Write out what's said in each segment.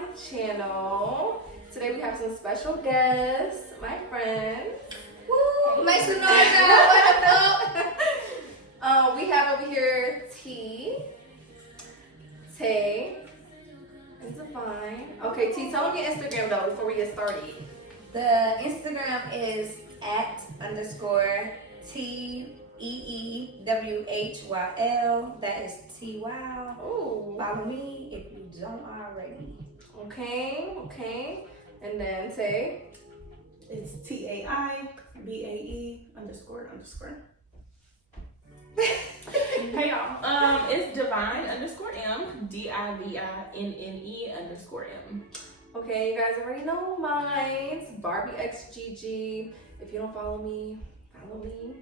my channel. Today we have some special guests, my friends. Woo! Make some noise, y'all. What up? We have over here T, Tay, and Divine. Okay, T, tell them your Instagram though before we get started. The Instagram is @_TEEWHYL. That is TWOW. Ooh. Follow me if you don't already. Okay. And then Tay. It's TAIBAE__. Hey y'all. It's Divine_M, DIVINNE_M. Okay, you guys already know mine. Barbie XGG. If you don't follow me, follow me.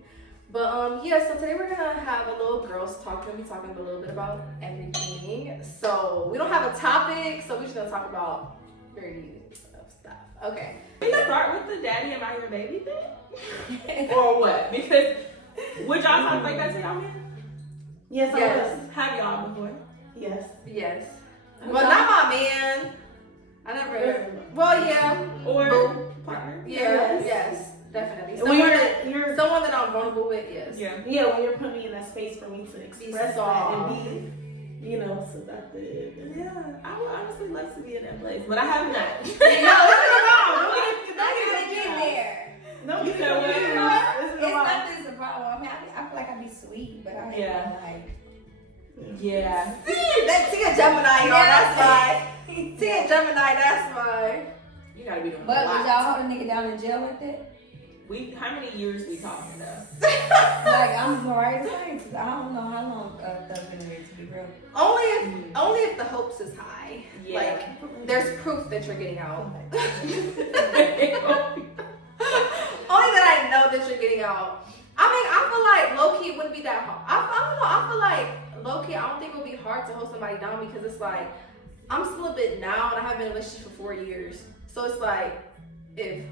But yeah, so today we're gonna have a little girls talk. We're gonna be talking a little bit about everything. So we don't have a topic, so we're just gonna talk about very stuff. Okay. We start with the daddy am I your baby thing? Or what? Because would y'all talk like that to y'all man? Yes, Yes. Have y'all before? Yes. Yes. Well, not my man. I never. Well, yeah. Or partner? Yes, definitely. When Someone someone that I'm vulnerable with. Yes. Yeah. when you're putting me in that space for me to express that soft. and be, seductive. And Yeah. I would honestly love to be in that place, but I have not. No, it's been a while. Don't get Get there. Don't You get said what? It's been a It's while. nothing's a problem. I mean, I feel like I be sweet, but I ain't Yeah. like. Yeah. That Tia Gemini, y'all. Yeah. That's why. Tia Gemini. That's why. You gotta be doing But a would lot. y'all hold a nigga down in jail like that? How many years we talking though? Like, I'm right the same. 'Cause I don't know how long Thug's been married, to be real. Only if the hopes is high. Yeah. Like there's proof that you're getting out. Only that I know that you're getting out. I mean, I feel like low key it wouldn't be that hard. I don't know. I feel like low key I don't think it would be hard to hold somebody down because it's like I'm celibate now and I haven't been in a relationship for 4 years. So it's like if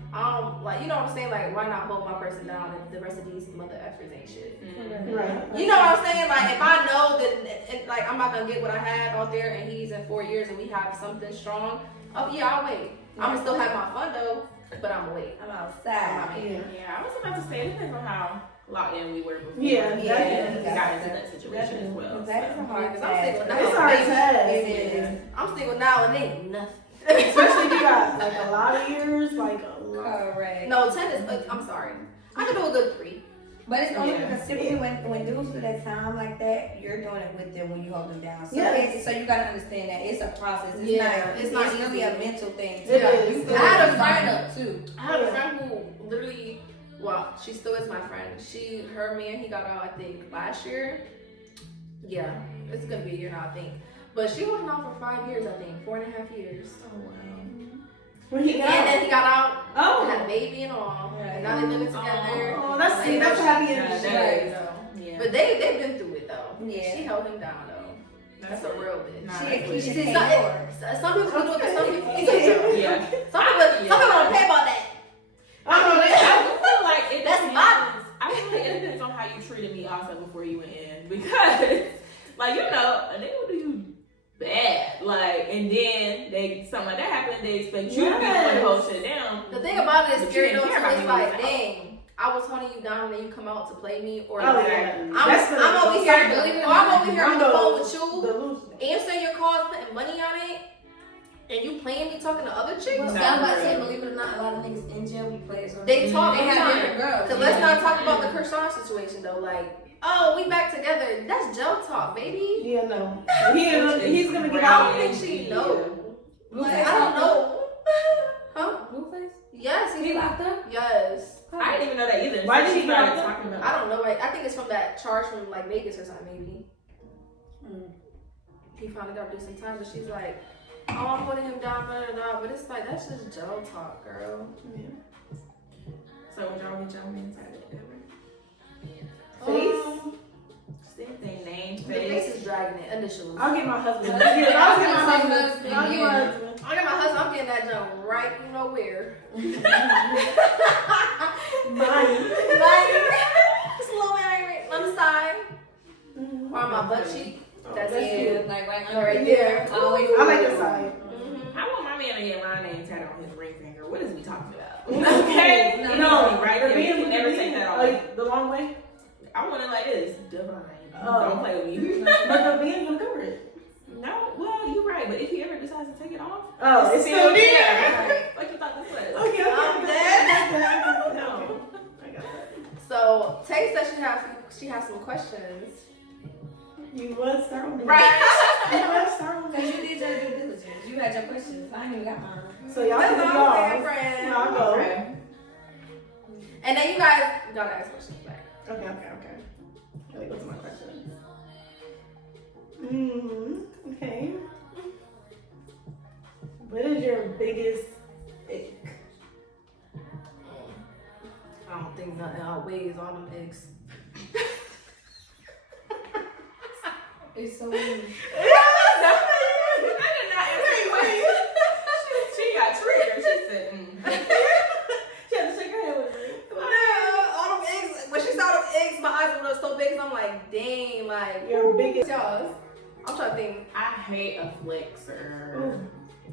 like, you know what I'm saying, like why not hold my person down if the rest of these mother effers ain't shit. Right. You know what I'm saying? Like if I know that like I'm not gonna get what I have out there and he's in 4 years and we have something strong, oh yeah, I'll wait. I'm gonna still have my fun though, but I'm gonna wait. I'm outside. Yeah, I was about to say it depends on how locked in we were before. Yeah, we definitely. got into that situation as well. That is a hard Because I'm task. single now. It's a hard task. It is. I'm single now and ain't nothing. Especially if you got like a lot of years, like a lot. Correct. No, 10 is, I'm sorry. I can do a good 3. But it's only Yeah. because typically when dudes do that time like that, you're doing it with them when you hold them down. So, Yes. so you gotta understand that it's a process. It's Yeah, not. it's not really easy. a mental thing. It is. You feel I had a like friend- up too. I had a friend who literally, well, she still is my friend. Her man, he got out, I think, last year. Yeah, it's gonna be a year now, I think. But she holding on for 5 years, I think, 4.5 years. Oh wow. When he And got then he got out, had a oh, baby and all. And now they living together. oh, that's Like, see, that's she- happy Yeah, energy. that Right, is. so. Yeah. But they've been through it though. Yeah. She held him down though. That's a real bitch. Nah, She that's a what Keisha it See, K. some, Moore. some people can do it, but some people can't. Yeah. Some people don't pay about that. I don't know. I feel like it That's depends. my- I feel like it depends on how you treated me also before you went in. Because, like, a nigga will do you bad. Like, and then something like that happened, they expect you to be the one to hold shit down. The thing about it is But you scary didn't though, care about it's me like, when you was out. dang, I was holding you down and then you come out to play me, or Oh, like, yeah. I'm That's the- over the here, cycle. or I'm over here on the phone with you, Delusion. answering your calls, putting money on it, and you playing me talking to other chicks. Well, No, I'm about to say, really. believe it or not, a lot of niggas in jail be players. They talk They all the have time. different girls. Cause let's not talk about the Kershaw situation though. Like, oh, we back together. That's jail talk, baby. Yeah, no. He's gonna get I out. don't think she know. Blueface I don't know. Huh? Blueface? Yes, He locked up? Yes. I didn't even know that either. Why So did she he started not- talking about I don't know. I think it's from that charge from like Vegas or something maybe. He finally got to do some time, but she's like, oh, I'm putting him down, blah, blah, blah. But it's like, that's just jail talk, girl. So would y'all get y'all men tatted ever? Face? Same thing, name, The face face. is dragging it, initials. I'll get my husband. Yeah, I'll get my husband. I'll get my husband. I got my husband, I'm getting that done right, you know where. Mine. Like, just a little bit on the side, or on my butt cheek. That's That's it. Like right Right under there. Always. I like the side. Mhm. I man to get my name tatted on his ring finger, what is we talking about? Okay? No, right the there. You beans can never take that off. like the long way. I want it like this. Divine. Oh. Don't play with me. But the beans gonna cover it. No, well, you're right, but if he ever decides to take it off, Oh, it's still there. Like you thought this was. Okay, I'm dead. No. I got that. So Tay said she has some questions. You was start with me. Right. You was start with Because me. you did your due diligence. You had your questions. I ain't even got mine. So y'all That's can all do I'm y'all. saying, friend. I'll go. Okay. And then you guys gotta ask questions back. Okay. Let me go to my questions. Okay. What is your biggest ick? I don't think nothing outweighs all them eggs. It's so weird. She got triggered. She said, She had to shake her head with me. All them eggs. When she saw them eggs, my eyes were so big, and I'm like, dang, like, Your biggest. y'all. I'm trying to think. I hate a flexer. Ooh.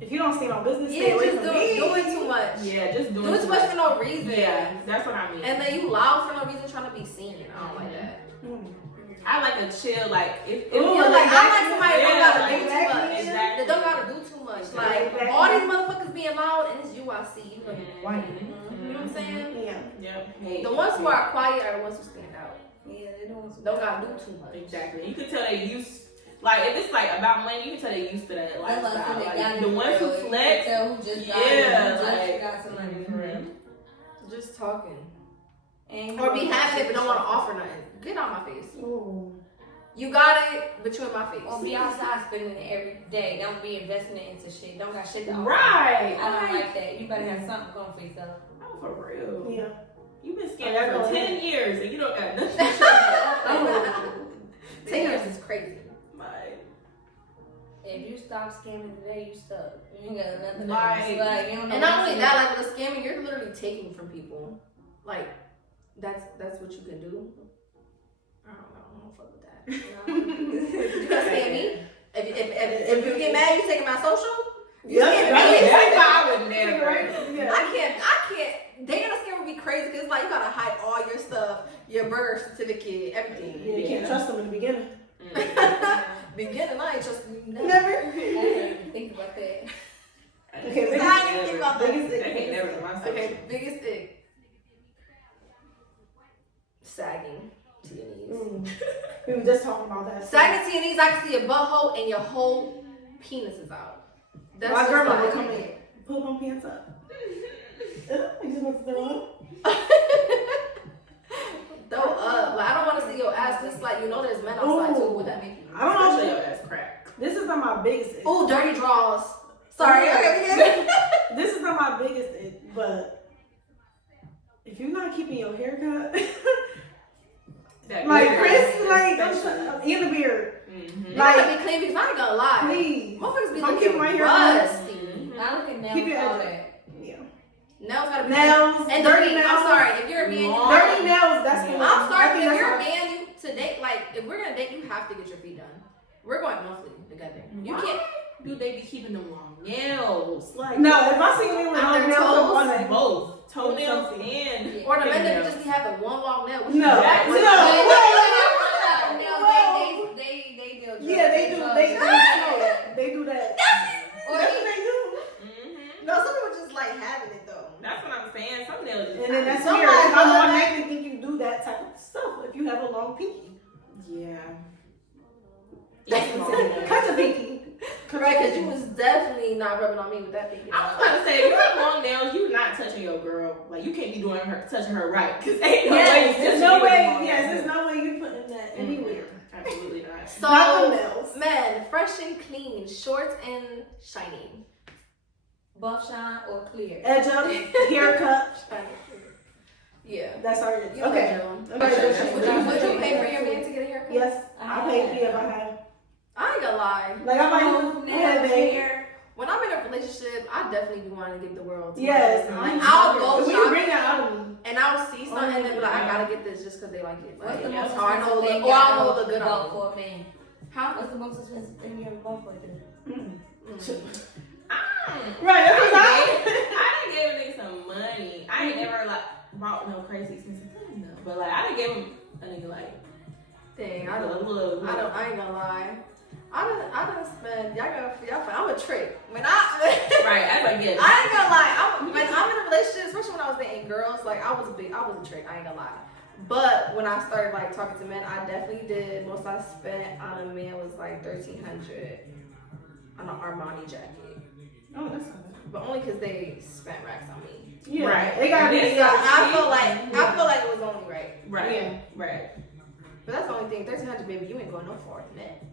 If you don't see my business, stay Yeah, away just from me. doing too much. Yeah, just doing Doing too much for no reason. Yeah, that's what I mean. And then you loud for no reason, trying to be seen. I don't like that. I like a chill, like if Ooh, You're like, I like somebody that don't gotta like, do too much. exactly. That don't gotta do too much. Like Exactly. all these motherfuckers being loud, and it's you I see. You look quiet. Mhm. You know what I'm saying? Yeah. Yep. Hey, The ones who are quiet are the ones who stand out. Yeah, they don't. Don't gotta do too much. exactly. You can tell they used. Like if it's like about money, you can tell they used to that lifestyle. Like, the ones who flex, Tell who just got yeah, it, who like- just got some money for real. Just talking. And Or be having it but don't want to offer nothing. Get out my face. Ooh. You got it, but you in my face. Or be outside spending it every day. Don't be investing it into shit. Don't got shit to offer. right? I don't like that. You better have something going for yourself. Oh, for real. Yeah. You've been Oh, scamming that's for all 10 years and you don't got nothing. Oh. 10 years is crazy. Like, If you stop scamming today, you stuck. You ain't got nothing Like- else. Like, you don't know And not what only to that, do. like with scamming, you're literally taking from people. Like, that's what you can do. I don't fuck with that. You gonna scam me? If you get mad, you taking my social? You Yeah, scam that's me? that's why I would never. Yeah. I can't. They gonna scam would be crazy because like you gotta hide all your stuff, your birth certificate, everything. Yeah, you can't trust them in the beginning. Beginning, I ain't trusting you never. I didn't even think about that. Okay, I didn't even think about that. biggest They can't never do my stuff. Okay, biggest thing. Sagging to your knees. We were just talking about that. Sagging to your knees, I can see your butthole and your whole penis is out. That's My just grandma like- would come in. Pull my pants up. You just want to throw up? Throw up. Like, I don't want to see your ass. Just like, you know, there's men outside too. Would that make you? I don't know. Especially your ass crack. This is not my biggest ick. Ooh, dirty draws. Sorry. Okay, we get it. This is not my biggest ick, but if you're not keeping your hair cut, That like beard, Chris, like especially. in the beard, Mhm. You gotta be clean because I ain't gonna lie. please. Motherfuckers be I'm looking keeping my hair rusty. I look at nails Keep your all edge. that. Yeah. Nails gotta be Nails, and the dirty feet. nails. I'm sorry. If you're a man, you Long. Dirty nails, that's the Yeah. one. I'm I sorry, think if that's you're a all- man, you to date, like, if we're gonna date, you have to get your feet done. We're going monthly together. You Why can't. do they be keeping them long nails? Like No, if I see me with On long their nails, toes? I'm on it. both toenails Something. and Yeah. Or the men that fingernails. just be having one long nail. which No, is no, bad. wait. They do. Yeah, they do. They do that. Or That's he- what they do. Mhm. No, some people just like having it though. That's what I'm saying. Some nails. And then that's Somebody weird. 'Cause I'm does automatically think you do that type of stuff if you have a long pinky. Yeah. Cut your pinky. Correct, because you was definitely not rubbing on me with that thing. I was about to say, if you have long nails, you not touching your girl. Like you can't be doing touching her right, cause ain't no way. Yes, you there's touching no me with way. long Yes, nails. there's no way you putting that anywhere. Absolutely not. So, Not the nails. men, fresh and clean, short and shiny. buff shine or clear. Edge up, haircut. Yeah. That's our You okay. know, Okay. Would you pay for your man to get a haircut? Yes, I'll pay for you if I have. I ain't gonna lie. Like I might have babe. When I'm in a relationship, I definitely be wanting to give the world. To Yes, my husband. Like, I'll go We shopping bring that out of me. and I'll see something and then be like, I gotta get this just because they like it. What's Like, the most or I know expensive thing the, or I know the good bought on it. for a man? Huh? What's the most expensive thing you ever bought for a dude? Mm. Right, that's what I done gave a nigga some money. I ain't never like bought no crazy expensive thing though. But like I done gave him a nigga like Dang, a little. I ain't gonna lie. I done spend, I'm a trick. When I, Right, I like yeah. I ain't gonna lie. When I'm in a relationship, especially when I was dating girls, like I was a trick. I ain't gonna lie. But when I started like talking to men, I definitely did. Most I spent on a man was like $1,300 on an Armani jacket, Oh, that's not bad. but only because they spent racks on me. Yeah, Right. They gotta And be. So I feel like it was only right. Right. Yeah. Right. But that's the only thing. $1,300, baby, you ain't going no far from that.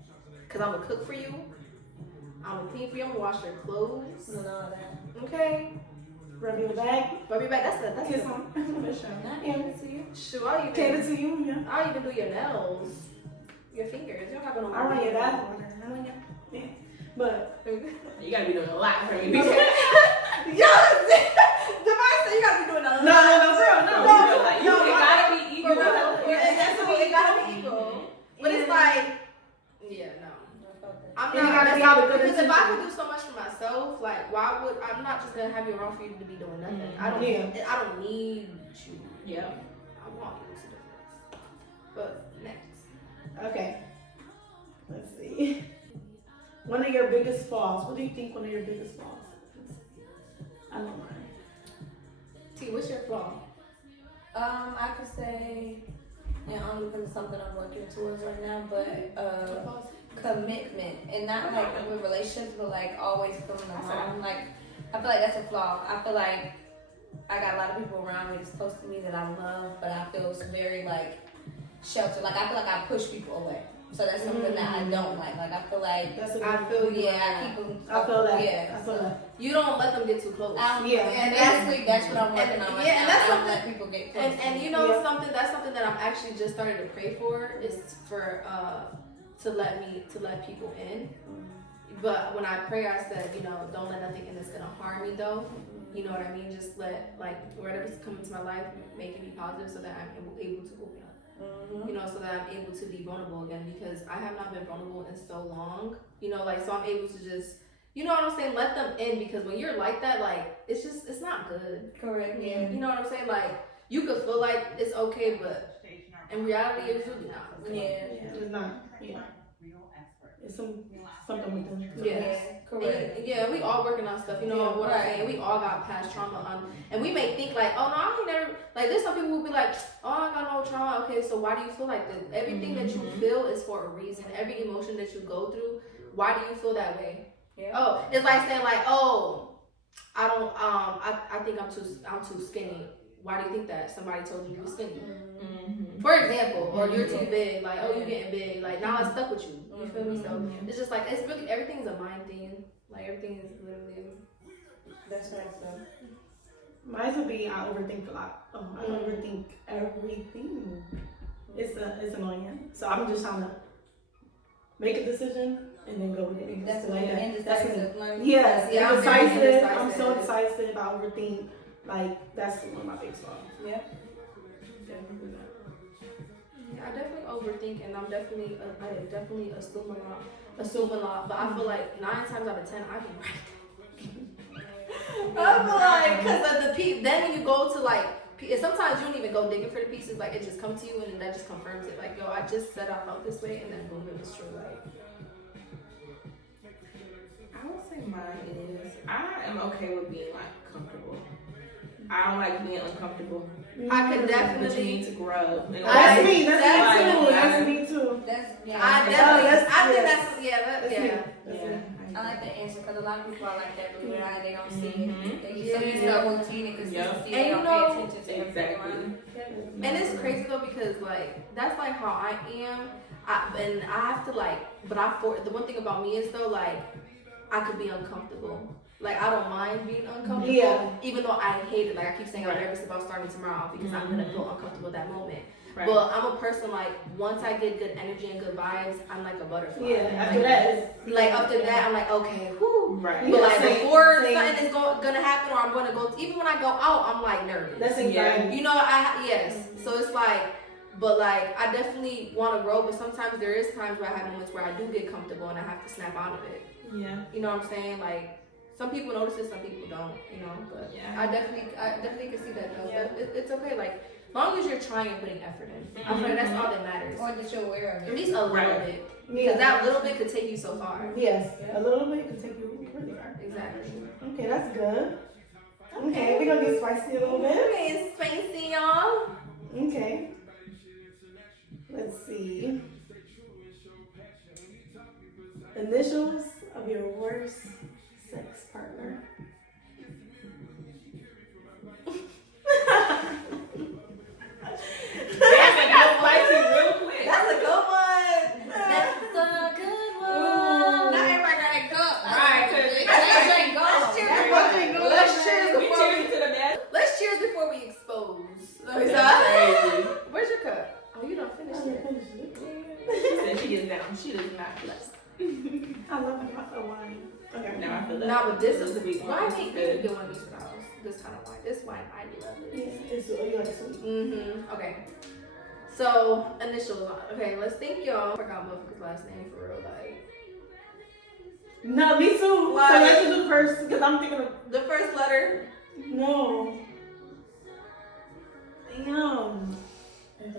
Cause I'm gonna cook for you. I'm gonna clean for you. I'm gonna wash your clothes. And all that. Okay. Rub your back. Rub your back. That's Kiss it. him. Not Yeah. giving it to you. Shoot, I'll Gave even it to you. Yeah. I'll even do your nails. Your fingers. You don't have no I run your bathroom. Yeah. But You gotta be doing a lot for me. Okay. Yes! Devine said you gotta be doing a lot. no, for real, no. Like, No, it gotta be equal. For real. It gotta be equal. But it's like, yeah, no. I'm And you not. gotta be out of good Because if I intention. could do so much for myself, like, why would I'm not just gonna have you around for you to be doing nothing. I don't. Yeah. I don't need you. Yeah. I want you to do this. But next. Okay. Let's see. One of your biggest flaws. What do you think one of your biggest flaws is? I know mine. T, what's your flaw? I could say, and only because it's something I'm working towards right now, but commitment, and not like with relationships, but like always feeling alone. Like I feel like that's a flaw. I feel like I got a lot of people around me that's close to me that I love, but I feel it's very like sheltered. Like I feel like I push people away. So that's something that I don't like. Like I feel like That's a I good feel you. yeah, I keep them. I feel that. Yeah, I feel that. You don't let them get too close. Yeah, and that's what I'm working on. Right yeah, and now. that's I don't something- let people get close. And you know that's something that I'm actually just starting to pray for is for to let people in. But when I pray, I said, you know, don't let nothing in that's gonna harm me though. You know what I mean? Just let like whatever's coming into my life, make it be positive so that I'm able to open up. You know, so that I'm able to be vulnerable again because I have not been vulnerable in so long. You know, like so I'm able to just, you know what I'm saying, let them in because when you're like that, like it's not good. Correct. Yeah. You know what I'm saying? Like you could feel like it's okay, but in reality, it's really not. Yeah. It's not. Yeah. It's something with them. Yes. Correct. And, yeah, we all working on stuff. You know Yeah, what I'm saying? We all got past trauma on, and we may think like, oh no, I ain't never. Like there's some people who be like, oh I got no trauma. Okay, so why do you feel like this? Everything that you feel is for a reason. Every emotion that you go through, why do you feel that way? Yeah. Oh, it's like saying like, oh, I don't. I think I'm too skinny. Why do you think that? Somebody told you you were skinny. For example, or you're too big, like, oh, you're getting big, like, now it's stuck with you. You feel me? So it's just like, it's really, everything is a mind thing. Like, everything is literally. That's right. So. Mine would be I overthink a lot. I overthink everything. It's annoying. So I'm just trying to make a decision and then go with it. That's like that. indecisive. Yes, Yeah, I'm indecisive. very I'm so indecisive. indecisive. I overthink. Like that's one of my biggest flaws. Yeah. Yeah, I definitely overthink, and I definitely assume a lot. But I feel like 9 times out of 10, I be right. I feel like because of the piece. Then when you go to like, and sometimes you don't even go digging for the pieces. Like it just comes to you, and that just confirms it. Like yo, I just said I felt this way, and then boom, it was true. Like I would say mine is I am okay with being like comfortable. I don't like being uncomfortable. I could But you definitely. need to grow. And That's like, me. That's me too. like, That's me too. That's yeah. I definitely. that's- I think yeah. that's yeah. That's Yeah. me. Yeah. I like that answer because a lot of people are like that, but when they don't see Mhm. it. They so used to routine and consistency, And they you don't know- pay attention to Exactly. everything. And it's crazy though because like that's like how I am. And I have to like, but the one thing about me is though like I could be uncomfortable. Like I don't mind being uncomfortable, Yeah. even though I hate it. Like I keep saying I'm Right. nervous about starting tomorrow because I'm gonna feel uncomfortable at that moment. Right. But I'm a person like once I get good energy and good vibes, I'm like a butterfly. Yeah. After that is Like after that, I'm like okay, whoo. Right. But Yeah, like same, before same. something is gonna happen or I'm gonna go, even when I go out, I'm like nervous. that's anxiety. You know, yes. So it's like, but like, I definitely want to grow, but sometimes there is times where I have moments where I do get comfortable and I have to snap out of it. Yeah. You know what I'm saying? Like, Some people notice it, some people don't, you know. But Yeah. I definitely can see that though. Yeah. But it's okay, like as long as you're trying and putting effort in. I feel like that's all that matters. Or that you're aware of At it. least a little Right. bit, Yeah. because that little bit could take you so far. Yes, a little bit can take you really far. Exactly. Okay, that's good. Okay, we're gonna get spicy a little bit. Okay, it's spicy, y'all. Okay. Let's see. Initials of your worst sex partner. Damn, it got spicy real quick. That's a good one. That's a good one. Ooh. Not everybody got a cup. Right, 'cause Let's drink Let's cheers gold. before we let's cheers We before cheers to the best. let's cheers before we expose. That's crazy. Where's your cup? Oh, you don't finish it. She said she gets down. She does not bless. I love a wine. Okay. Now I feel that. Nah, but this is is a big why I one. think Good. people get one of these for the house. This kind of wine. This wine, I love it. Yeah, it's you like sweet. Mm-hmm. Okay. So initials. Okay, let's think, y'all. I forgot motherfucker's last name for real. Like No, me too. Why? So let's do first because I'm thinking of the first letter. no. Damn.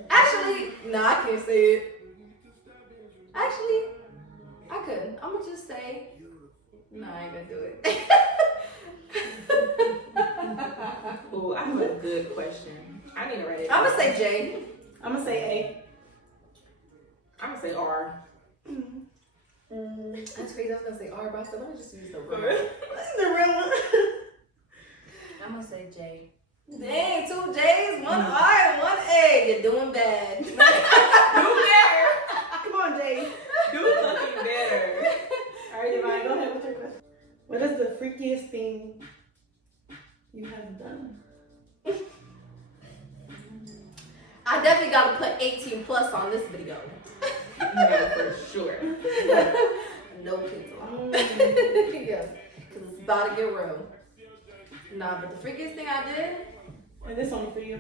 Actually, no, I can't say it. Actually, I couldn't. I'm gonna just say, no, I ain't gonna do it. Oh, I have a good question. I need to write it. I'm down. gonna say J. I'm gonna say I'm gonna say R. A. That's crazy. I was gonna say R, but I said, let me just use the This word. is the real one. I'm gonna say J. Dang, 2 J's, 1 R, and 1 A. You're doing bad. Do better. Come on, Jay. Do fucking better. All right, Divine, go ahead with your question. What is the freakiest thing you have done? I definitely gotta put 18 plus on this video. No, for sure. No kids allowed. Mm. Yeah, because it's about to get real. Nah, but the freakiest thing I did And this only for you.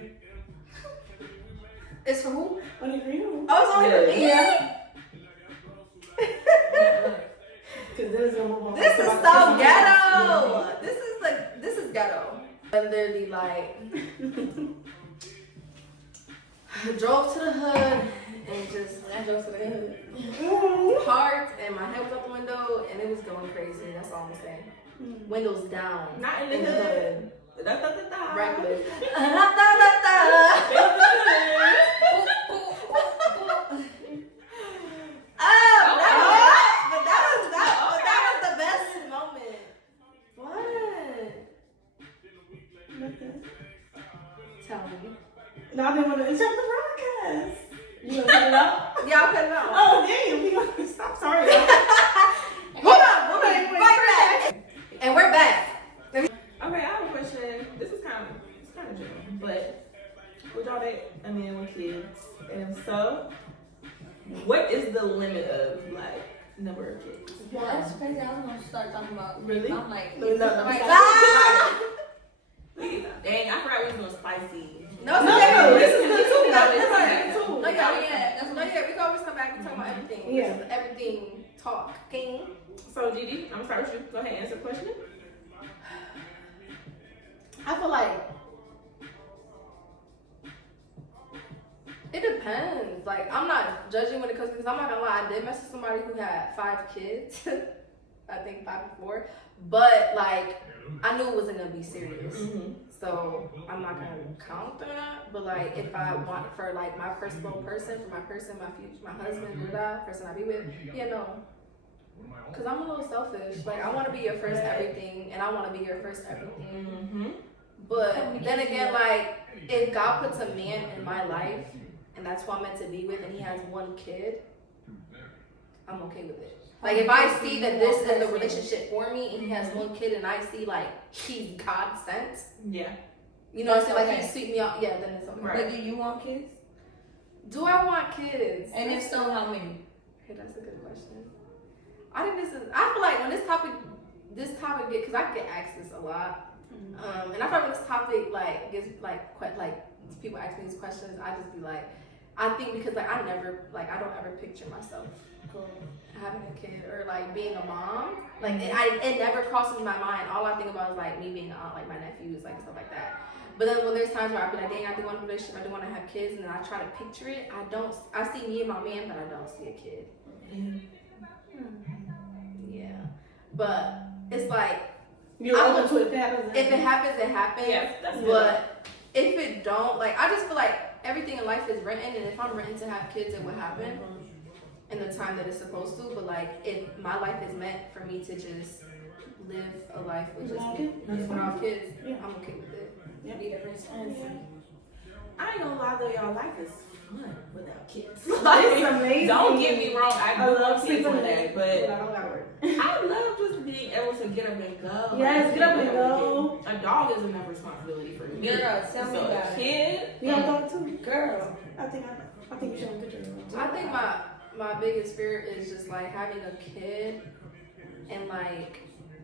is for who? Only for you. Oh, it's only for me? Yeah. Because then it's gonna move on. This is so ghetto. This is ghetto. I literally like drove to the hood and just I drove to the hood. Parked and my head was out the window and it was going crazy. That's all I'm saying. Windows down. Not in the hood. Da, da, da, da. Reckless. Da, da, da, da. Oh, but that was the best moment. What? Nothing. Tell me. No, I didn't want to interrupt the broadcast. You gonna cut it out? Yeah, I'll cut it out. Oh, damn. We gonna stop. Sorry. Hold on, right back. And we're back. Okay, I have a question. This is kind of general, but would y'all date a man with kids? And if so, what is the limit of like number of kids? Well, that's crazy. I was gonna start talking about. Really? I'm like, No, no, no. like, Ah! Dang, I forgot we was doing spicy. No, it's No, okay. no, this is good too. No, That's it's right, okay. good too. No, yeah, we can always come back and talk about everything. Yeah. This is everything talk. King. So Gigi, I'm gonna start with you. Go ahead and answer the question. I feel like it depends. Like I'm not judging when it comes because I'm not gonna lie. I did mess with somebody who had 5 kids. I think 5 or 4. But like I knew it wasn't gonna be serious. Mm-hmm. So I'm not gonna count that. But like if I want for like my personal person, for my person, my future, my husband, person I be with, yeah, no. Cause I'm a little selfish. Like I want to be your first everything, and I want to be your first everything. Mm-hmm. But then again, like if God puts a man in my life, and that's who I'm meant to be with, and he has 1 kid, I'm okay with it. Like if I see that this is the relationship for me, and he has 1 kid, and I see like he's God sent, Yeah. you know, what I'm saying, like Okay. he sweet me out, yeah, then it's okay. Right. But do you want kids? Do I want kids? And if so, how many? Okay, that's a good question. I think I feel like when this topic get, cause I get asked this a lot, and I feel like when this topic like gets like people ask me these questions, I just be like, I think because like I don't ever picture myself having a kid or like being a mom. Like it never crosses my mind. All I think about is like me being an aunt, like my nephews, like stuff like that. But then when there's times where I be like, dang, I do want a relationship, I do want to have kids, and then I try to picture it, I see me and my man, but I don't see a kid. Yeah. But it's like, You're open to it if it happens. if it happens, it happens. Yeah, that's good. But if it don't, like, I just feel like everything in life is written, and if I'm written to have kids, it will happen in the time that it's supposed to. But like, if my life is meant for me to just live a life with just me, without kids, Yeah. I'm okay with it. Yeah. Be different. I ain't gonna lie though, y'all, life is fun without kids. It's amazing. Don't get me wrong, I love love kids sleeping one with day, it, but I don't gotta work. I love just being able to get up and go. Yes, get up and go. A dog is enough responsibility for me. Girl, tell me So about a it. kid, You got a dog too? Girl. I think you should have a picture of it. I think my biggest fear is just like having a kid and like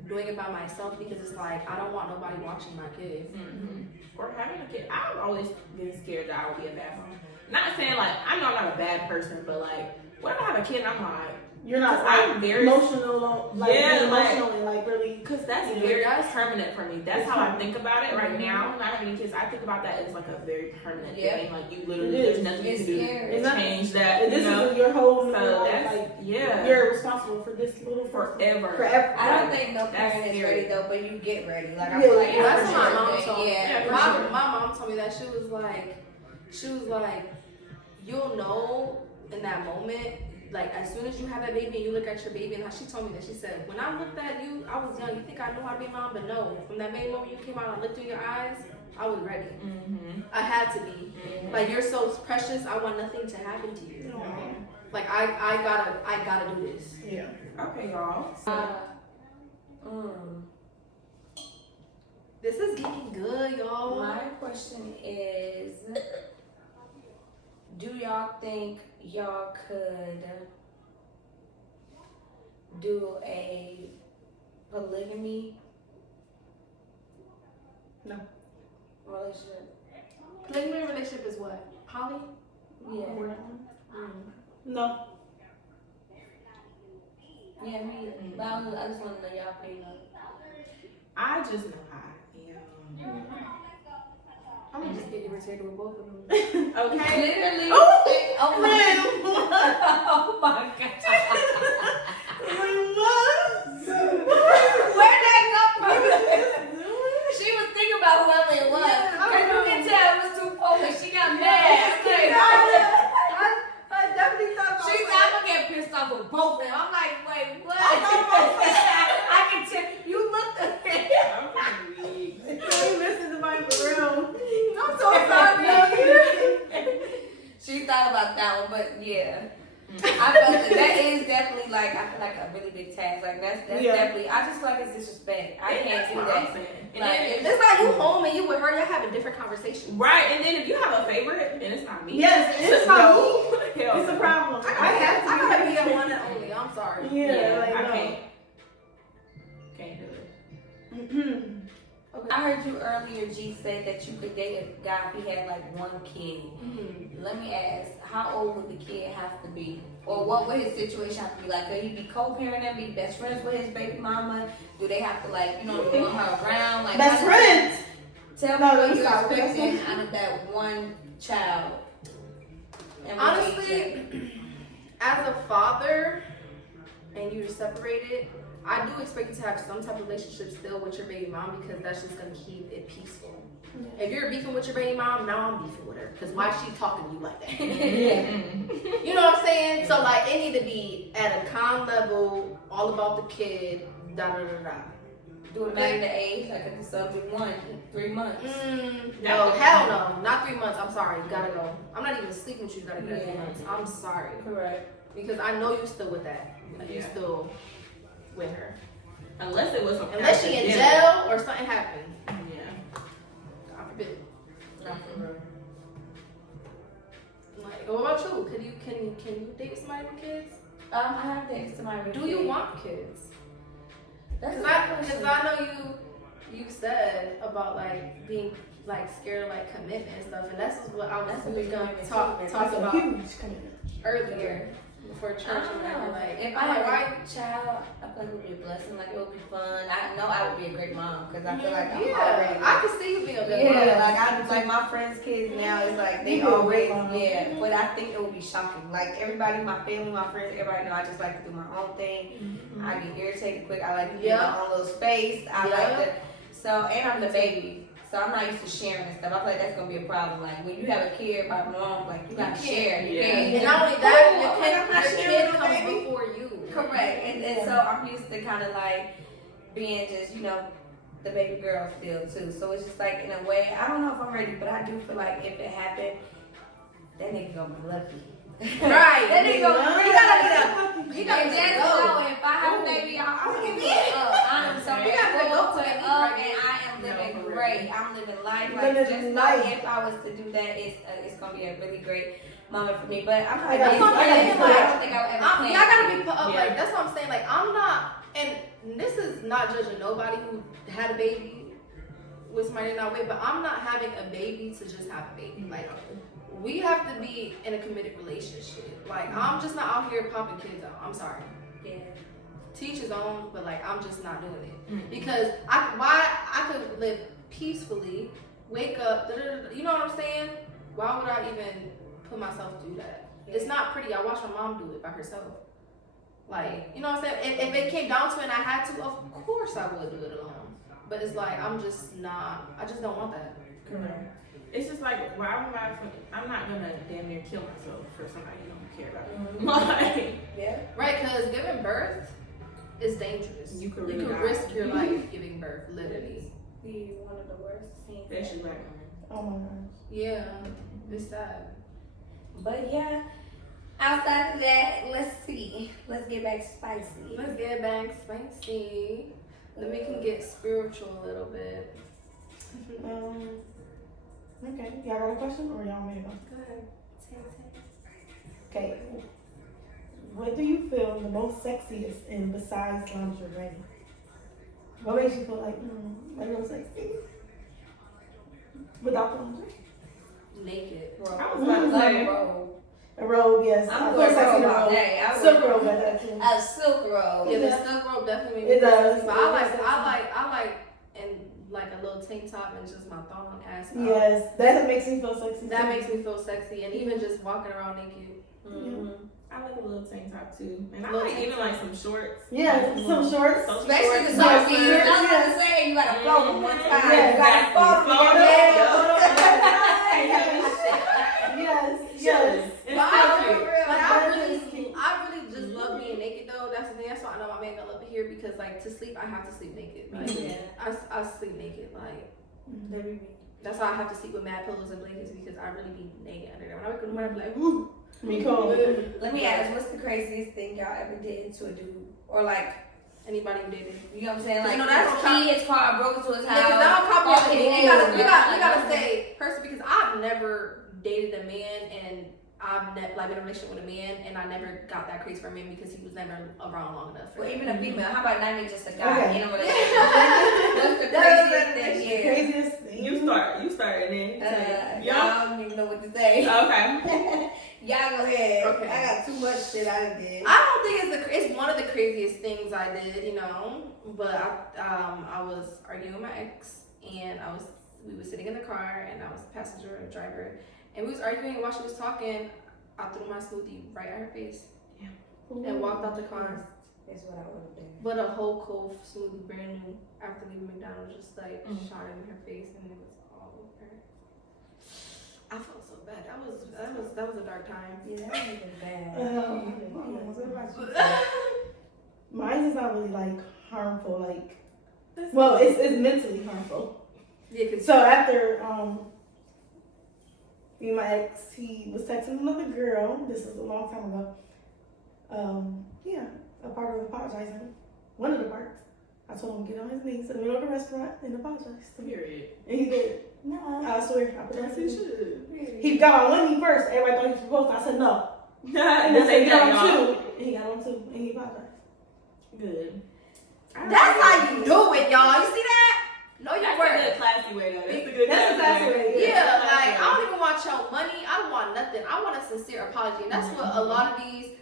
doing it by myself, because it's like I don't want nobody watching my kid. or having a kid, I've always been scared that I would be a bad mom. Not saying like, I know I'm not a bad person, but like, when I have a kid, I'm like, You're not I'm very emotional, like Yeah, emotional and like really. because that's Yeah, very that's- permanent for me. That's It's how I permanent. think about it right now. Not having kids, I think about that as like a very permanent Yeah. thing. Like you literally, It is. there's nothing you It's can do scary. to It's not- change that. And this you know? is your whole new So life. that's Like yeah, you're responsible for this little forever. Forever. I don't think no That's parent is scary. ready though, but you get ready. Like I Yeah, feel like yeah, That's for what my sure mom that- told me. Yeah, for my sure. mom told me that she was like, you'll know in that moment, like as soon as you have that baby and you look at your baby, and how she told me that, she said, when I looked at you, I was young, you think I knew how to be a mom, but no, from that baby moment you came out and looked through your eyes, I was ready. I had to be. Like, you're so precious, I want nothing to happen to you. Like I gotta do this. Yeah. Okay, y'all. So, This is getting good, y'all. My question is, do y'all think y'all could do a polygamy? No. Relationship? Polygamy relationship is what? Poly? Yeah. No. Yeah, me. But I just want to know y'all opinion on it. I just know how I am. I'm gonna just get irritated with both of them. Okay. Literally. Oh, oh my man. Oh my god. What? Where'd that come from? She was thinking about whoever it was. Cause you can tell it was too focused. She got mad. I definitely thought She said, I'm gonna get pissed off with both of them. I'm like, wait, what? I can tell. You looked at me. I'm kinda weak. You missing the mic for real. I'm so sorry. She thought about that one, but yeah. I felt that is definitely like, I feel like a really big task. Like that's Yeah. definitely, I just feel like it's disrespect. I can't That's do what I'm that. saying. And Like, then It's like you home and you with her, y'all having different conversations. right, and then if you have a favorite, then it's not me. Yes, it's not No. Hell It's a no. problem. I gotta be a one and only. I'm sorry. Yeah, like I no. can't do it. Mhm. I heard you earlier, G, say that you could date a guy if he had like one kid. Let me ask, how old would the kid have to be? Or what would his situation have to be like? Could he be co-parenting, be best friends with his baby mama? Do they have to like, you know, want her around? Like Best friends. Tell me No, what that's you're not- that's expecting not- out of that one child. And what age Honestly, as a father, and you're separated, I do expect you to have some type of relationship still with your baby mom, because that's just gonna keep it peaceful. If you're beefing with your baby mom, now I'm beefing with her, because why is she talking to you like that? You know what I'm saying? So like, it need to be at a calm level, all about the kid, da da da da. Do it matter the age? Like if it's only 3 months. No, hell no, not 3 months. I'm sorry, you gotta go. I'm not even sleeping with you. You gotta go 3 Yeah. months. I'm sorry, Correct. because I know you still with that. Like, you Yeah. still with her, Unless it was some unless she in accident. jail or something happened. Yeah. God forbid. Not for real. Like, what about you? Can you date somebody with kids? I have dated somebody with Do you kids. want kids? That's a Because good question. I know you said about like being like scared of like commitment and stuff, and that's what I was That's a big gonna commitment talk too. about Huge commitment. earlier. before church I and don't whatever. know. Like, If I'm I like, had why? a child, I feel like it would be a blessing. Like, it would be fun. I know I would be a great mom because I feel like I'm already. Yeah, I can see you being a good Yeah, mom. like I like my friends' kids now. It's like they You be a always great mom. but I think it would be shocking. Like everybody, my family, my friends, everybody know I just like to do my own thing. I get irritated quick. I like to get my own little space. I like to. So and I'm the baby. So I'm not used to sharing and stuff. I feel like that's gonna be a problem. Like when you have a kid by mom, like you gotta share. You can't. And not only that, Oh, your I'm kid sharing with comes baby. before you. Correct. And so I'm used to kind of like being just, the baby girl still too. So it's just like in a way, I don't know if I'm ready, but I do feel like if it happened, that nigga gonna be lucky. Right. That nigga gonna You gotta be the. You gotta and just go. know if I have a baby, I'm gonna give it up. I'm so You gotta go grateful to to it up, right and now. I am living No, for great. real. I'm living life. Living Like just know life. if I was to do that, it's gonna be a really great moment for me. But I'm I not. got- That's what I'm saying, I like, don't think I would ever. plan Y'all gotta it. be put up. Yeah. Like that's what I'm saying. Like I'm not, and this is not judging nobody who had a baby with somebody not with, but I'm not having a baby to just have a baby. Like we have to be in a committed relationship. Like I'm just not out here popping kids out. I'm sorry. Yeah. Teach his own, but like I'm just not doing it Mhm. because I could live peacefully, wake up, you know what I'm saying? Why would I even put myself through that? It's not pretty. I watched my mom do it by herself. Like, you know what I'm saying? If it came down to it and I had to, of course I would do it alone. But it's like I'm just not. I just don't want that. Correct. It's just like, well, I'm not gonna damn near kill myself for somebody who don't care about me. Like, Yeah. Right? Because giving birth is dangerous. You could really die. risk your life giving birth, literally. Be one of the worst things. especially black women. Oh my gosh. Yeah, it's sad. But yeah, outside of that, let's see. Let's get back spicy. Let's get back spicy. Then we can get spiritual a little bit. Okay. Y'all got a question or y'all want me to go? Go ahead. Okay. What do you feel the most sexiest in besides lingerie? What makes you feel like real sexy? Without the lingerie? Naked. I was about to say, A robe, yes. I'm I a feel sexy in a robe all robe. day. I Silk would- robe like that too. A silk robe. Yeah, the silk robe definitely makes It me does. sexy. But It I is like, and like a little tank top and just my thong ass out. Yes, that makes me feel sexy. That too. makes me feel sexy, and even just walking around naked. Mm-hmm. I like a little tank top too, and I Little like tank even top. like some shorts. Yeah, some shorts. Social Especially the shorts. soft Yes, I was yes. gonna say you gotta fold them one time. Yes, You gotta fold them. Fold Yes, yes. It's But so cute. I really just love being naked though. That's the thing. That's why I know my man gonna love it here because like to sleep, I have to sleep naked. Like I sleep naked. Like that's why I have to sleep with mad pillows and blankets because I really be naked under there. When I wake up in the morning, I be like, whoo. Me cool. Let me ask, what's the craziest thing y'all ever did to a dude? Or like, Anybody who did it. you know what I'm saying? You Like, know, that's his car broke into his Yeah, 'cause house. I don't copy all everything. his We gotta, clothes, we like, gotta say person because I've never dated a man and I've been in a relationship with a man and I never got that crazy for a man because he was never around long enough. For Well, that. even a female. How about not even just a guy Okay. in a relationship? What's the craziest thing? The Yeah. craziest thing. You start, and then Y'all don't even know what to say. Okay. Y'all go ahead. Okay. I got too much shit I done did. I don't think it's one of the craziest things I did, you know. But I was arguing with my ex, and we was sitting in the car, and I was the passenger and driver, and we was arguing. And while she was talking, I threw my smoothie right at her face and walked out the car. That's what I would have done. But a whole cold smoothie, brand new, after leaving McDonald's, just like shot in her face, and it was all over. I felt so bad. That was a dark time. Yeah, that would have been bad. Mine is not really like harmful. Like, well, it's mentally harmful. Yeah, 'cause So after me and my ex, he was texting another girl. This is a long time ago. Yeah, a part of apologizing. One of the parts. I told him to get on his knees in the middle of the restaurant and apologize to me. Period. And he did. No. I swear, I put Yes, on you his knee. should. He got on one knee first. Everybody thought he was proposed. I said no. And And they said say get that, on y'all. two. And he got on two. And he apologized. Good. that's how you do it, y'all. You see that? Know your That's a worth. good classy way though. That's a good That's a classy way. Yeah, like I don't even want your money. I don't want nothing. I want a sincere apology, and that's what a lot of these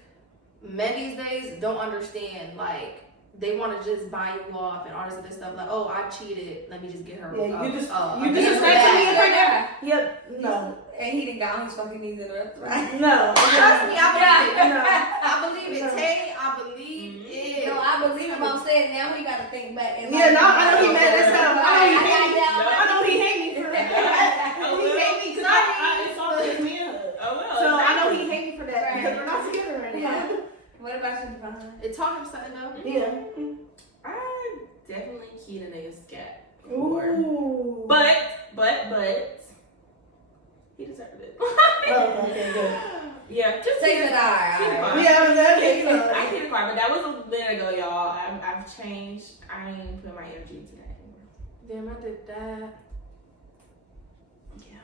men these days don't understand. Like they want to just buy you off and all this other stuff. Like, oh, I cheated. Let me just get her. Yeah, you just a you bigger just bag. to me right now. Yep. No. And he didn't got on his fucking knees in the restaurant. No. Trust me, I believe it. No. I believe it, No. Tay. I believe it. No, I believe him. I'm saying now he got to think back. And Yeah, no, I know he mad as hell. I know he I hate me for that. He hate me because I insulted me and her. Oh well. So I exactly. know he hate me for that because we're not together right now. What about you, Devon? It taught him something though. Yeah. I definitely keyed a nigga scat. Ooh. But he deserved it. Oh, okay, good. Yeah, just Take keyed it a eye. car. Yeah, okay, good. I keyed a car, but that was a minute ago, y'all. I've changed. I ain't put my energy into that anymore. Damn, I did that. Yeah.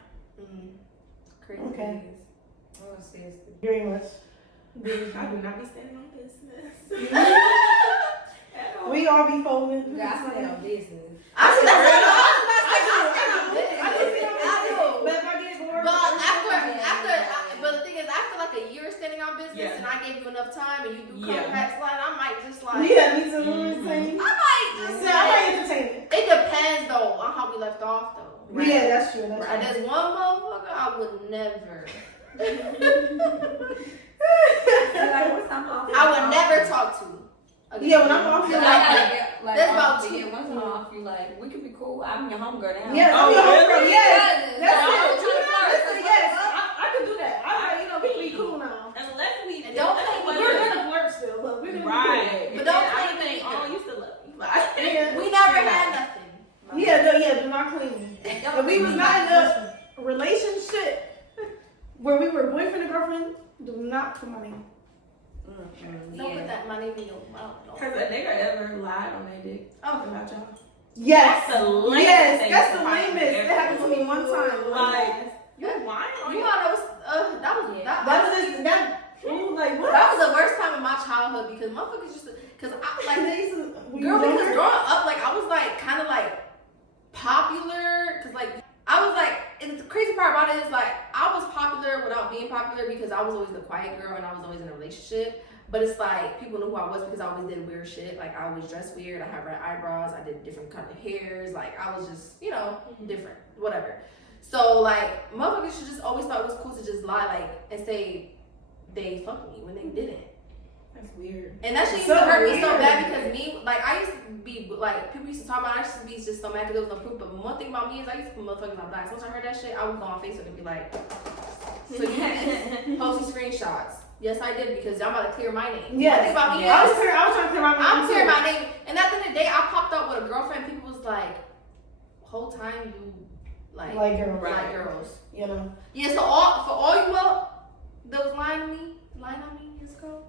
Crazy. Okay. days. Oh, seriously. Very much. I do not be standing on business. We all be folding. I stand on business. I said that's what I was I just stand on I business. do. But if I get bored, But the thing is, after like a year standing on business, Yeah. and I gave you enough time, and you do Yeah. comebacks line, I might just like, yeah, me too. Same. I might just Yeah, I say, might entertain it. it depends though on how we left off though. Yeah, that's true. That's Right. true. There's one motherfucker I would never. I would never talk to. Again. Yeah, when I'm off, So yeah. That's about two. Once I'm off, you like, we could be cool. I'm your homegirl now. Yeah, Oh, I'm your really? homegirl. Yes. That's That's it. it. Listen, Yes, I can do that. I you know, we can be cool now. Unless we And don't play with We're her. gonna flirt still, but we're gonna right. But don't I play would think, with oh, either. you still love me. Like, Yeah. We never had nothing. be cool. Yeah, do not clean me. If we was not in a relationship where we were boyfriend and girlfriend, do not put my name. Don't put that money in your mouth. Has a nigga ever lied on their dick Oh, about y'all? Yes. That's the lamest Yes, thing that's the somebody lamest. It ever happened to me one time. Like, you lying on you your know that was That was just that. Ooh, like what? that was the worst time in my childhood because motherfuckers just because I like They used to- we girl was because younger. growing up like I was like kind of like popular because like I was like and the crazy part about it is like I was popular without being popular because I was always the quiet girl and I was always in a relationship. But it's like people knew who I was because I always did weird shit. Like I always dressed weird. I had red eyebrows. I did different kind of hairs. Like I was just, you know, different, whatever. So like motherfuckers should just always thought it was cool to just lie like and say they fucked me when they didn't. That's weird. And that shit used So to hurt me so weird. bad because me, like I used to be like people used to talk about. I used to be just so mad because there was no proof. But one thing about me is I used to put motherfuckers on blast. Once I heard that shit, I would go on Facebook and be like, so you posting screenshots. Yes, I did because y'all about to clear my name. Yes. One thing about me I is was trying to clear my name. I'm too. clearing my name. And at the end of the day, I popped up with a girlfriend. People was like, whole time you like Like girls, girls. you know. Yeah. So all for all you up that was lying on me years ago.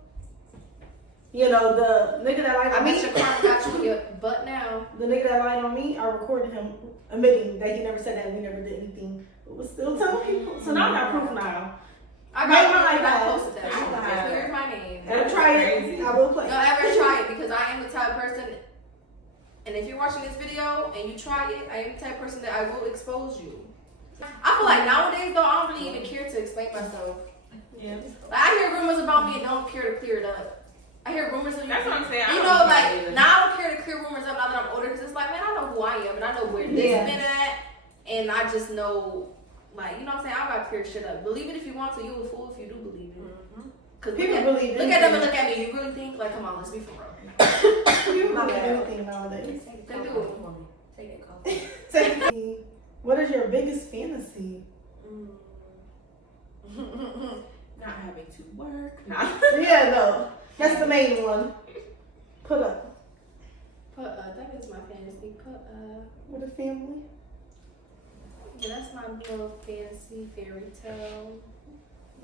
You know the nigga that lied I on bet me. your karma got you in your butt now. The nigga that lied on me, I recorded him admitting that he never said that we never did anything, but was still telling people. So now I got proof now. I Make got my I life got bad. posted that. Wow. Cleared my name. Ever try crazy. it? I will play. Don't ever try it because I am the type of person. And if you're watching this video and you try it, I am the type of person that I will expose you. I feel like nowadays though, I don't really even care to explain myself. Yeah. Like I hear rumors about me and don't care to clear it up. I hear rumors of That's what I'm saying. I You don't know, care like either. now I don't care to clear rumors up now that I'm older because it's like, man, I know who I am and I know where this Yeah. been at, and I just know, like, you know what I'm saying? I gotta clear shit up. Believe it if you want to. You a fool if you do believe it. Cause People look believe at them and look at me. You really think like, come on, let's be for real. You believe anything nowadays. They do. Take a coffee. Take me. What is your biggest fantasy? Not having to work. Nah. Yeah, no. That's the main one. Put up That is my fantasy. with a family. Yeah, that's my little fantasy fairy tale.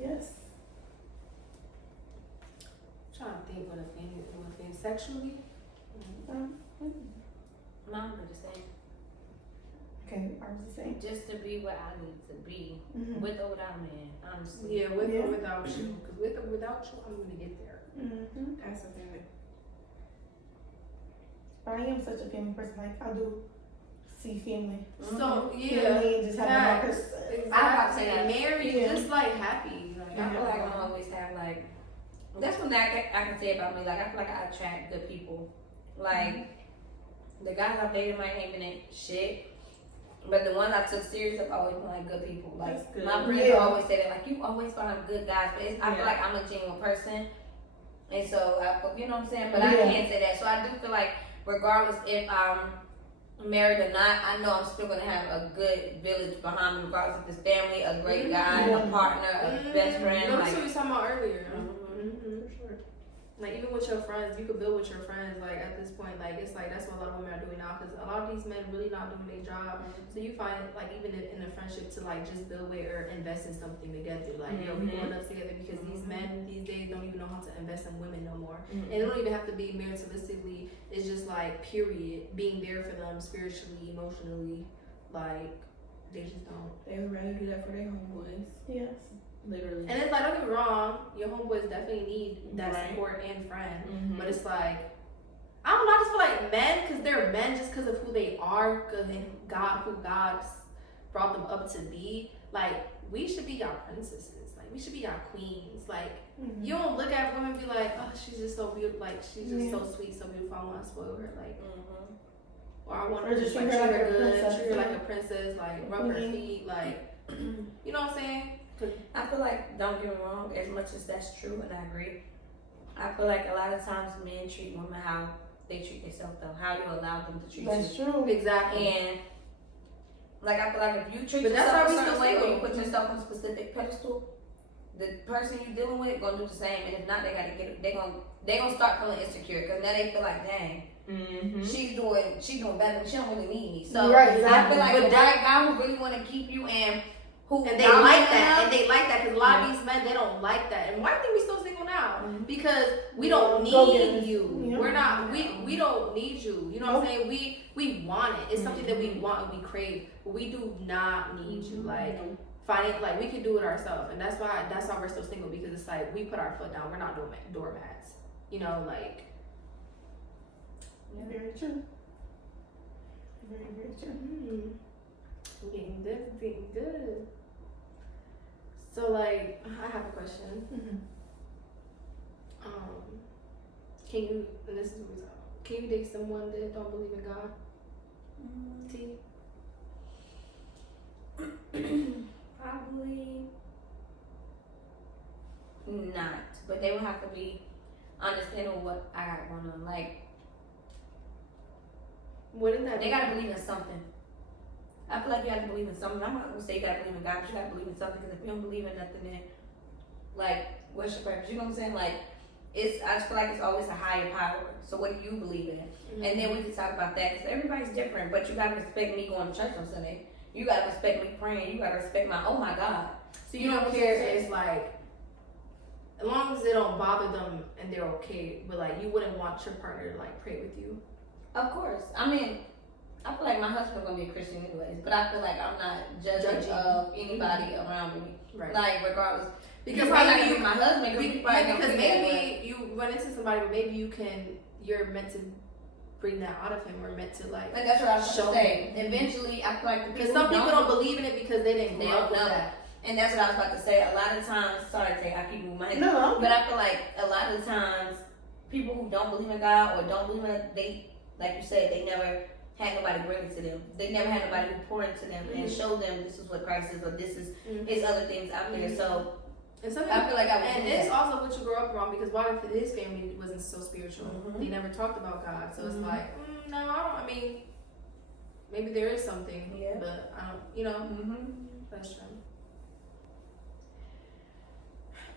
Yes. I'm trying to think what a fantasy sexually. Mine were the same. Okay, ours the same. Just to be what I need to be, Mm-hmm. with or without a man, honestly. Yeah, with Yeah. or without you. Because with or without you, I'm gonna get there. Mm-hmm. That's the thing. But I am such a family person. Like I do see family. So yeah. Family and just have my Facts. person. Exactly. I about to say that. Married, Yeah. just like happy. Like, I feel like I always have like That's one thing I can say about me. Like, I feel like I attract good people. Like, the guys I've dated might ain't been in shit. But the ones I took serious have always been like good people. Like, That's good. my friends always say that. Like, you always find good guys. But I feel like I'm a genuine person. And so, you know what I'm saying? But I can't say that. So I do feel like, regardless if I'm married or not, I know I'm still going to have a good village behind me, regardless if it's family, a great guy, a partner, a best friend. That's Like, what we were talking about earlier. For sure. Like, even with your friends, you could build with your friends. Like, at this point, like, it's like that's what a lot of women are doing now, because a lot of these men really not doing their job. So you find, like, even in a friendship, to like just build with or invest in something together. Like, yo, we going up together, because these men these days don't even know how to invest in women no more. And it don't even have to be maritalistically. It's just like, period, being there for them spiritually, emotionally. Like, they just don't. They would rather do that for their homeboys. Yes. Literally. And it's like, don't get me wrong, your homeboys definitely need that Right. support and friend. Mhm. But it's like, I don't know, I just feel like men, because they're men just because of who they are, because who God brought them up to be, like, we should be y'all princesses. Like, we should be y'all queens. Like, you don't look at women and be like, oh, she's just so beautiful. Like, she's just so sweet, so beautiful. I want to spoil her. Like, or I want Or to just just like treat her treat her like a good, princess, treat her like yeah. a princess, like, rub her feet, like, you know what I'm saying? I feel like, don't get me wrong, as much as that's true, and I agree, I feel like a lot of times men treat women how they treat themselves, though. How you allow them to treat That's you. true. Exactly. And, like, I feel like if you treat But that's yourself why a we certain still way, or you single. put yourself on a specific pedestal, the person you dealing with gonna do the same. And if not, they gonna start feeling insecure, because now they feel like, dang, she's doing better, she don't really need me. So Right, I exactly. feel like But the right guy who really want to keep you and who And they dominant like that, enough, and they like that, because a lot of these men, they don't like that. And why think we still single now? Because we don't Go need get it. you. Yeah. We're not. We don't need you. You know what I'm saying? We want it. It's something that we want and we crave. But we do not need you. Like, finding, like, we can do it ourselves, and that's why we're still single, because it's like we put our foot down. We're not doormats. You know, like. Very true. Very, very true. Getting good. So, like, I have a question. Can you, and this is what we talk about, can you date someone that don't believe in God? T? probably not. But they would have to be understanding what I got going on. Like, Wouldn't that they be? gotta believe in something. I feel like you have to believe in something. I'm not gonna say you gotta believe in God, but you gotta believe in something. Because if you don't believe in nothing, then, like, what's your purpose? You know what I'm saying? Like, I just feel like it's always a higher power. So what do you believe in? And then we can talk about that, because everybody's different. But you gotta respect me going to church on Sunday. You gotta respect me praying. You gotta respect my, oh my God. So you don't care if it's like, as long as it don't bother them and they're okay, but like you wouldn't want your partner to like pray with you. Of course. I mean, I feel like my husband's gonna be a Christian anyways, but I feel like I'm not judging of anybody around me. Right. Like, regardless. Because you're probably not maybe gonna be my husband, because maybe you run into somebody, but maybe you're meant to bring that out of him, or meant to like. And that's what I was show gonna say. him. Eventually, I feel like the Because people some people don't believe in it because they didn't They grow up don't with know. that. And that's what I was about to say. A lot of times, sorry, Tay, I keep moving my head. No. But I feel like a lot of times, people who don't believe in God or don't believe in it, they, like you said, they never had nobody bring it to them. They never had nobody who poured into them and show them this is what Christ is, or this is other things out there. So And some I feel like I would and do it's that. also what you grew up around, because what if his family wasn't so spiritual? They never talked about God, so it's like, no, I don't. I mean, maybe there is something, but I don't. You know, that's true.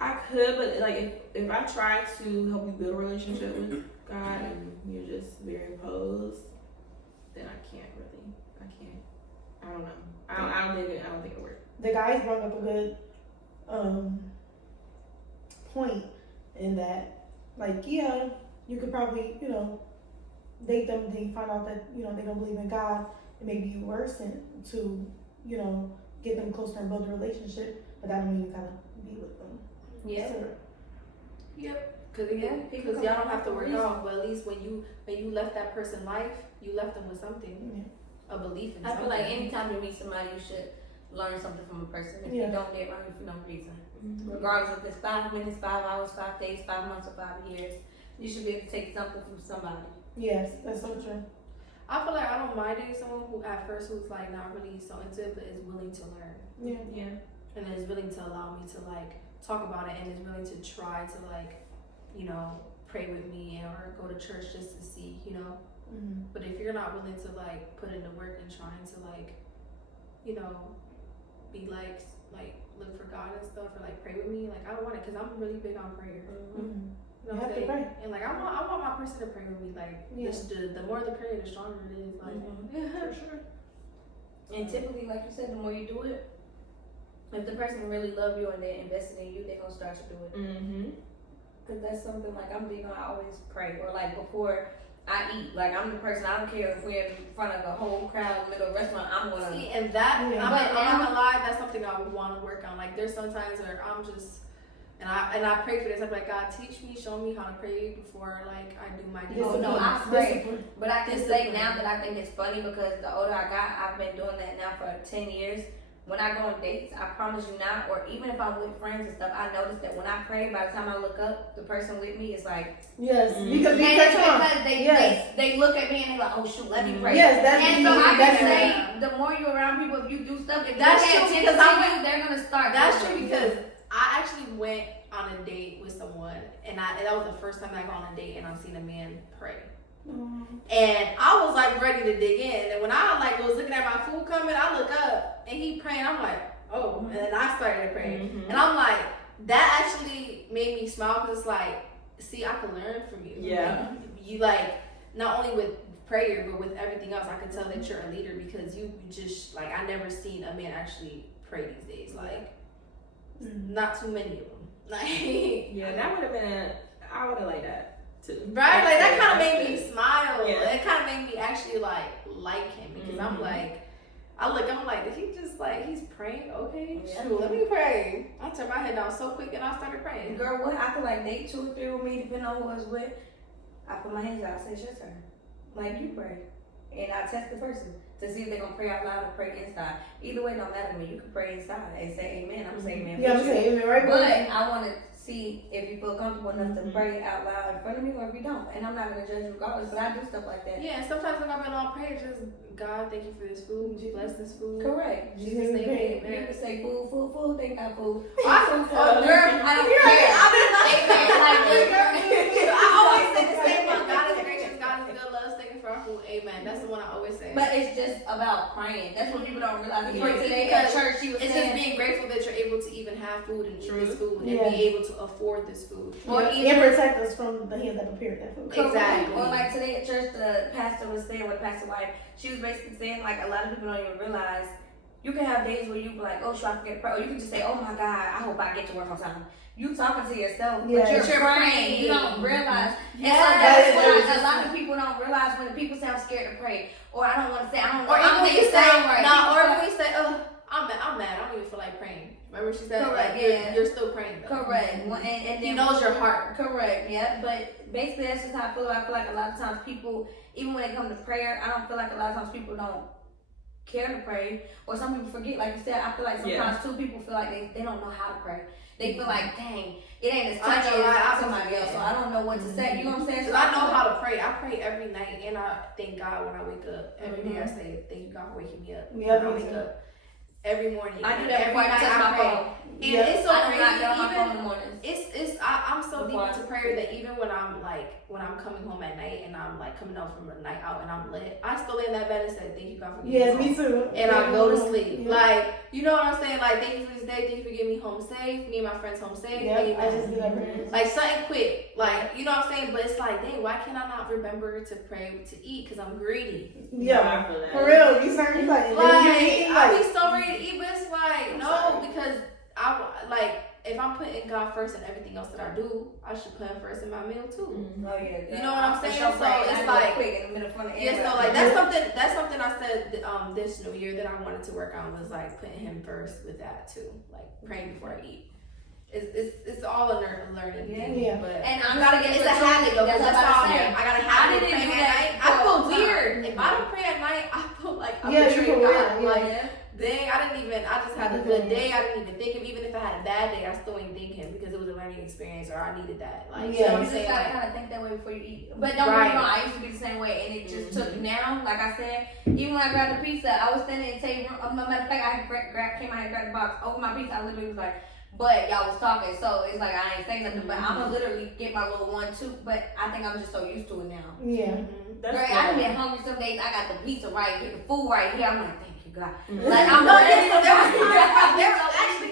I could, but like if I try to help you build a relationship with God and you're just very opposed, then I can't. I don't know. I don't think it works. The guys brought up a good point in that, like, yeah, you could probably, date them, then you find out that, they don't believe in God, and maybe you were sent to, get them closer and build a relationship, but that don't mean you gotta be with them. Yeah. So, Yep. Because y'all don't have to work out, but at least when you left that person life, you left them with something, a belief in I something. feel like anytime you meet somebody, you should learn something from a person. If you don't, they're wrong for no reason. Regardless if it's 5 minutes, 5 hours, 5 days, 5 months, or 5 years, you should be able to take something from somebody. Yes, that's so true. I feel like I don't mind dating someone who at first who's like not really so into it, but is willing to learn. Yeah. And is willing to allow me to like talk about it and is willing to try to like, you know, pray with me or go to church just to see, you know. Mm-hmm. But if you're not willing to like put in the work and trying to like, you know, be like look for God and stuff or like pray with me, like I don't want it because I'm really big on prayer. Mm-hmm. You know You what have I'm to saying? pray. And like I want my person to pray with me. Like the more the prayer, the stronger it is. Like for sure. And typically, like you said, the more you do it, if the person really love you and they're invested in you, they're gonna start to do it. Mm-hmm. Cause that's something like I'm big on. I always pray, or like before I eat, like I'm the person. I don't care if we're in front of a whole crowd in the middle of a restaurant. I'm gonna. See, and that Yeah. I'm not gonna lie, that's something I would want to work on. Like there's sometimes where I'm just and I pray for this. I'm like, God, teach me, show me how to pray before like I do my Oh, no, I days. pray. But I can say Discipline. now that I think it's funny because the older I got, I've been doing that now for 10 years. When I go on dates, I promise you not, or even if I'm with friends and stuff, I notice that when I pray, by the time I look up, the person with me is like, Yes, Mhm. because you and catch it's on. because they, Yes. they look at me and they're like, oh shoot, let me pray. Yes, that's And the so I can that's say, the more you're around people, if you do stuff, if That's they pay true, attention because to I you, they're gonna start. That's doing true it. because I actually went on a date with someone and that was the first time I gone on a date and I've seen a man pray. And I was like ready to dig in. And when I like was looking at my food coming, I look up and he praying. I'm like, oh, and then I started to pray. Mhm. And I'm like, that actually made me smile because it's like, see, I can learn from you. Yeah. Like, you like not only with prayer but with everything else. I can tell that you're a leader because you just like I never seen a man actually pray these days. Like not too many of them. Like Yeah, that would have been I would have liked that too. right, like that kind of That's made me good. smile. Yeah. It kind of made me actually like him because I'm Mhm. like. I'm like, did he just like, he's praying? Okay, Yeah. shoot, let me pray. I turned my head down so quick and I started praying. Girl, what? I could like date 2 or 3 with me, depending on who I was with. I put my hands out, I say, it's your turn. Like, you pray. And I test the person to see if they're going to pray out loud or pray inside. Either way, don't matter to me. You can pray inside and say amen. I'm saying amen. Yeah, I'm with you. saying amen, right? But I want to see if you feel comfortable enough to Mhm. pray out loud in front of me or if you don't. And I'm not going to judge regardless, but I do stuff like that. Yeah, and sometimes when I've been on prayer, just God, thank you for this food. Bless this food. Correct. In Jesus' name, You amen. can say food, food, food. Thank God, food. Oh, girl, I don't you're care. right. I've been Amen. I always say the same one. God is gracious. God is good. Let us thank you for our food. Amen. That's the one I always say. But it's just about praying. That's what people don't realize. Yeah. Before today at Because church, she was it's saying, just being grateful that you're able to even have food and eat True. this food and Yeah. be able to afford this food. or and even protect us from the hands that prepared that food. Exactly. Or like today at church, the pastor was saying, with Pastor Wife, she was basically saying like a lot of people don't even realize you can have days where you be like, oh, should I forget to pray? Or you can just say, oh my God, I hope I get to work on time. You talking to yourself, Yeah. but you're You're praying. praying. You don't realize. Yes. And so That that's is what very a lot of people don't realize when the people say I'm scared to pray, or I don't want to say, I don't know. Or I even don't when think you it say, sound right. nah, or People when you say, I'm mad, I don't even feel like praying. Remember she said, Correct, like, yeah. you're still praying though. Correct. Well, and He then knows your heart. Correct, yeah. But basically, that's just how I feel. I feel like a lot of times people, even when it comes to prayer, I don't feel like a lot of times people don't care to pray. Or some people forget, like you said, I feel like sometimes too people feel like they don't know how to pray. They feel like, dang, it ain't as I touchy know, right? I as feel somebody like else, that. so I don't know what to say. You know what I'm saying? Because I know how to pray. I pray every night and I thank God when I wake up. Every day I Mm-hmm. say, thank you God for waking me up. Yeah, when I me wake too. up. Every morning. I do And that every before I night touch my pray. phone. And Yeah. it's so I do crazy. not get on my phone in Even the mornings. I'm so deep Before I into prayer that even when I'm coming home at night and I'm like coming out from a night out and I'm lit, I still lay in that bed and say, thank you God for Yes, me me too. and I go to sleep. Yeah. Like, you know what I'm saying? Like, thank you for this day. Thank you for getting me home safe. Me and my friends home safe. Yeah, I Amen. just do that prayer. Like something quick, like you know what I'm saying, but it's like, dang, why can I not remember to pray to eat? Cause I'm greedy. Yeah, I feel that. for real. You certain like, Like you eat, I like, be so ready to eat, but it's like I'm no, sorry. because I like if I'm putting God first in everything else that I do, I should put Him first in my meal too. Oh yeah, You know what I'm for saying? sure So praying. it's I do it like- quick in the middle front of Yeah, so like that's something I said this new year that I wanted to work on was like putting Him first with that too, like praying before I eat. It's all a learning thing, Yeah. but. And I'm gotta get It's a habit though, 'cause that's all. I'm I gotta I have it didn't praying do at that night. for I a feel long time. weird if I don't pray at night. I feel like I'm Yeah, you betraying feel God. weird, Like Yeah. thing. I just had a good day. I didn't even think him. Even if I had a bad day, I still ain't think him because it was a learning experience or I needed that. Like, you know what You I'm just saying? gotta Like, kind of think that way before you eat. But don't get me wrong, I used to be the same way, and it just took now. Like I said, even when I grabbed the pizza, I was standing in the table. Matter of fact, I had grabbed the box, opened my pizza. I literally was like, but y'all was talking, so it's like I ain't saying nothing. But I'm gonna literally get my little 1-2. But I think I'm just so used to it now. Yeah. That's Girl, good. I been hungry some days. I got the pizza right here, the food right here. I'm like, thank you, God. Mhm. Like I'm no, ready.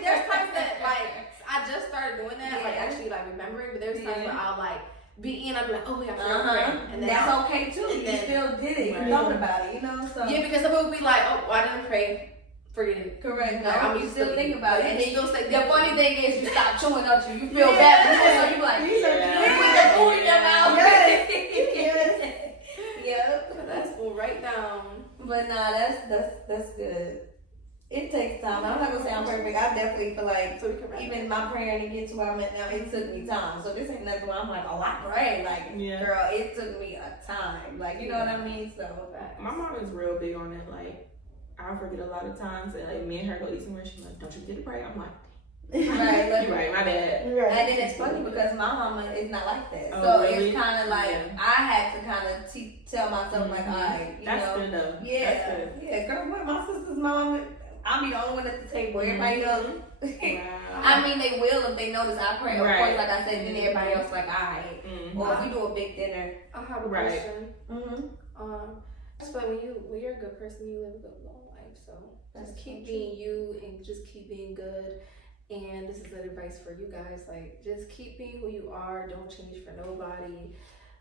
there's times that like I just started doing that, like actually like remembering, but there's times where I'll like be in, I'll be like, oh yeah, I forgot to pray. And then That's okay too. and You then- still did it. Right. You thought about it, you know. So yeah, because some people will be like, oh, I didn't pray. Forget it. correct. No, Like, you still think about it. And then still say the funny thing is, you stop chewing, don't you? You feel Yeah. bad, so you be like, You so Yeah. you put the food in your mouth. Yes. Yep. That's cool. Write down. But nah, that's good. It takes time. I'm not gonna say I'm perfect. I definitely feel like So we can write. even my praying to get to where I'm at now, it took me time. So this ain't nothing where I'm like, oh, I pray. Like, Yeah. girl, it took me a time. Like, you know what I mean? So, My mom is real big on it. Like, I forget a lot of times, and like me and her go eat somewhere. She's like, "Don't you forget to pray?" I'm like, right, look. "You're right, my bad." Right. And then it's funny because my mama is not like that. Oh, So really? it's kind of like, Yeah. I had to kind of tell myself, like, all right, you That's know. good though. Yeah, That's good. yeah, girl, what my sister's mom, I'll be the only one at the table. Everybody else, Wow. I mean, they will if they notice I pray. Of Right. course, like I said, then everybody else like, all right. Mhm. Or if we do a big dinner. I have a Right. question. Mm-hmm. Just like when you're a good person, you live a good long life. So just keep being you and just keep being good. And this is good advice for you guys. Like, just keep being who you are. Don't change for nobody.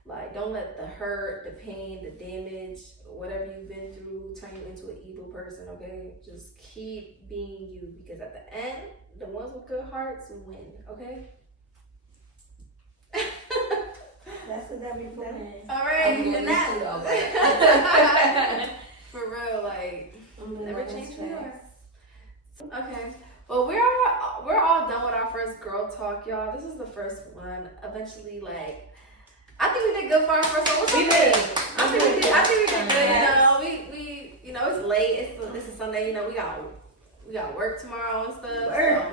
Like, don't let the hurt, the pain, the damage, whatever you've been through, turn you into an evil person. Okay, just keep being you because at the end, the ones with good hearts win. Okay. That's what that be for. All right, I'm doing and this that too, though, for real, like. but- Never change who you are. Okay. Well, we're all done with our first girl talk, y'all. This is the first one. Eventually, like, I think we did good for our first one. What's We up, did. babe? I think we did good. Yes. We you know, it's late. It's a Sunday. You know, we got work tomorrow and stuff. Work.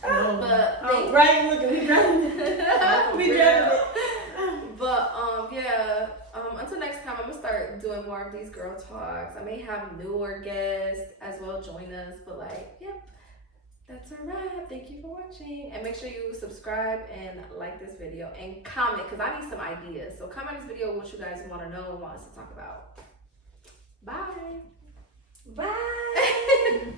So, but Oh, right, look at me driving. We driving it. But yeah. Until next time, I'm gonna start doing more of these girl talks. I may have newer guests as well join us. But like, yep, that's a wrap. Thank you for watching, and make sure you subscribe and like this video and comment because I need some ideas. So comment this video what you guys want to know and want us to talk about. Bye. Bye.